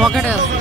পকেটে আছে।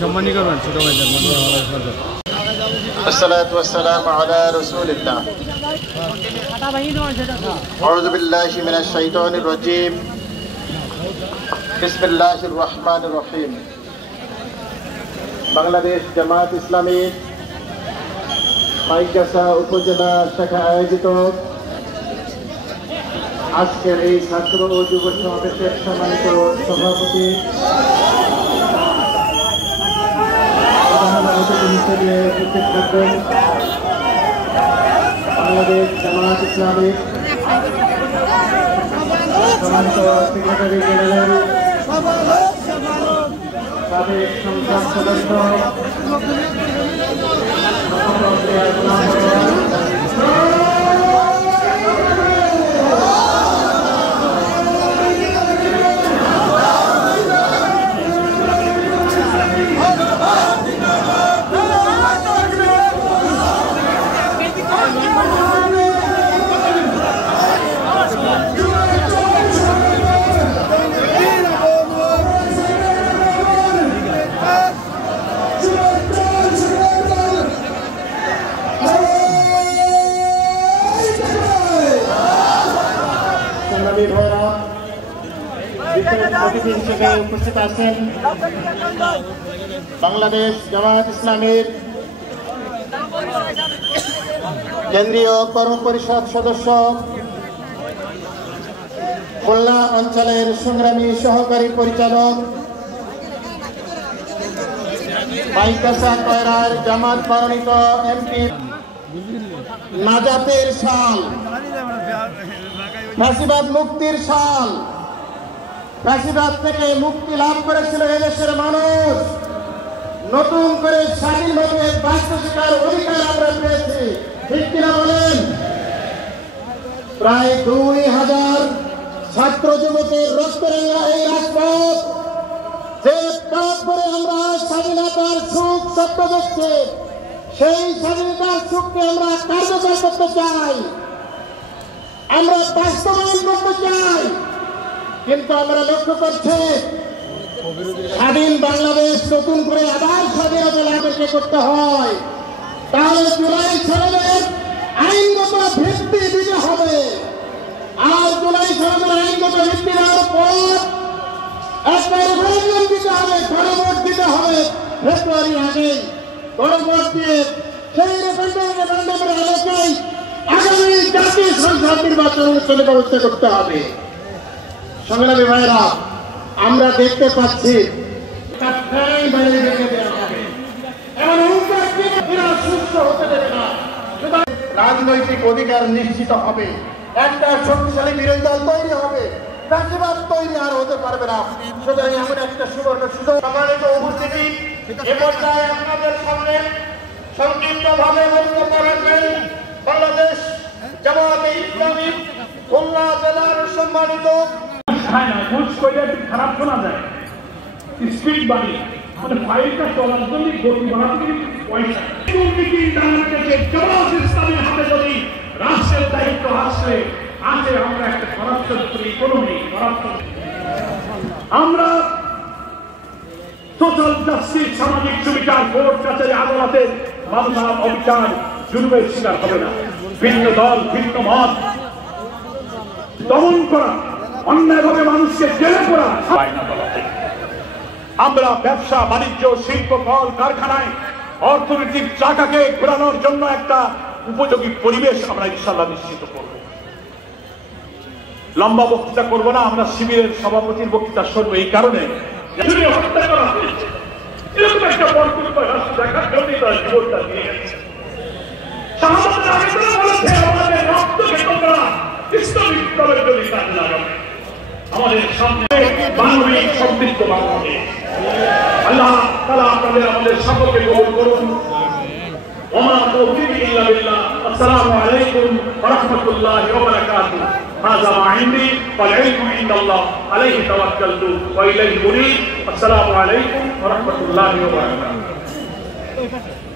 সম্মানী করবেন ছোট ভাইদের। والصلاة والسلام على رسول الله. أعوذ بالله من الشيطان الرجيم. بسم الله الرحمن الرحيم. বাংলাদেশ জামাত ইসলামী মাইকাসা উপজেলা শাখা আয়োজিত আজকের এই ছাত্র ও যুব সমাবেশের সম্মানিত সভাপতি বাংলাদেশ জামাত ইসলামী সম্মানিত সেক্রেটারি জেনারেল সাবেক সংসদ সদস্য হিসেবে উপস্থিত আছেন বাংলাদেশ জামাত ইসলামীর কেন্দ্রীয় কর্ম পরিষদ সদস্য, খুলনা অঞ্চলের সংগ্রামী সহকারী পরিচালক, মাইকাসা কয়রার জামাত মনোনীত এমপি নাজাতের সাল, ফাঁসিবাদ মুক্তির সাল, ফাঁসিবাদ থেকে মুক্তি লাভ করেছিল এদেশের মানুষ। নতুন করে স্বাধীনভাবে বাঁচতে শেখার অধিকার আমরা পেয়েছি, ঠিক কিনা বলেন? প্রায় 2000 ছাত্র যুবকের রক্তরাঙা এই রাজপথ, যে পথ করে আমরা স্বাধীনতার সুখ স্বপ্ন দেখছি, সেই স্বাধীনতার সুখকে আমরা কার্যকর করতে চাই, আমরা বাস্তবায়ন করতে চাই। কিন্তু আমরা লক্ষ্য করছি স্বাধীন বাংলাদেশ নতুন করে আবার স্বাধীনতা লাভকে করতে হয়, তাহলে জুলাই সনদের আইনগত ভিত্তি দিতে হবে। আর জুলাই সনদের আইনগত ভিত্তি দেওয়ার পর একটা রেফারেন্ডাম দিতে হবে, গণভোট দিতে হবে। ফেব্রুয়ারি আগে গণভোট দিয়ে সেই রেফারেন্ডামের আলোকেই আগামী জাতীয় সংসদ নির্বাচন অনুষ্ঠানের ব্যবস্থা করতে হবে। সংগ্রামী ভাইরা, আমরা দেখতে পাচ্ছি রাজনৈতিক অধিকার নিশ্চিত হবে, একটা শক্তিশালী বিরোধী দল তৈরি হবে, ফ্যাসিবাদ তৈরি আর হতে পারবে না। সুতরাং এমন একটা সুবর্ণ সুযোগ। সম্মানিত উপস্থিতি, এ পর্যায়ে আপনাদের সামনে সংক্ষিপ্তভাবে বক্তব্য রাখবেন বাংলাদেশ জামায়াতে ইসলামী খুলনা জেলার সম্মানিত খারাপ শোনা যায় স্পিড বাড়ি মানে ফাইলটা চলার জন্য গতি বাড়াতে পয়সা ইসলামের হাতে যদি রাষ্ট্রের দায়িত্ব আসলে আছে আমরা একটা করাপশন ইকোনমি করাপশন আমরা সোশ্যাল জাস্টিস সামাজিক সুবিচার কোর্ট কাছারি আদালতে মানুষের অবিচার জুলুমের শিকার হবে না। ভিন্ন দল ভিন্ন মত দমন করা অন্যায়ভাবে মানুষকে জেলে করা আমরা ব্যবসা বাণিজ্য শিল্প কল কারখানায় অর্থনৈতিক চাকাকে ঘোরানোর জন্য একটা উপযোগী পরিবেশ আমরা ইনশাআল্লাহ নিশ্চিত করব। লম্বা বক্তৃতা করব না, আমরা শিবিরের সভাপতির বক্তৃতা শুনবো এই কারণে হত্যা করা হয়েছে এরকম একটা বরকত রাষ্ট্র দেখার জন্যই তার জীবনটা দিয়ে গেছে। শাহাদাতের আগে তারা বলেছে আমাদের রক্তকে তোমরা ইসলামিক দলের জন্য কাজে লাগাবে। আমাদের সামনে মানবিক সমৃদ্ধ বাংলাদেশ। আল্লাহ তাআলা আপনাদের আমাদের সকলকে কবুল করুন। ওমা তৌফিক ইল্লা বিল্লাহ। আসসালামু আলাইকুম ওয়া রাহমাতুল্লাহি ওয়া বারাকাতুহু। হাযা মা ইনদি ওয়াল ইলমু ইনদাল্লাহ আলাইহি তাওয়াক্কালতু ওয়া ইলাইহি মুনীব। আসসালামু আলাইকুম ওয়া রাহমাতুল্লাহি ওয়া বারাকাতুহু।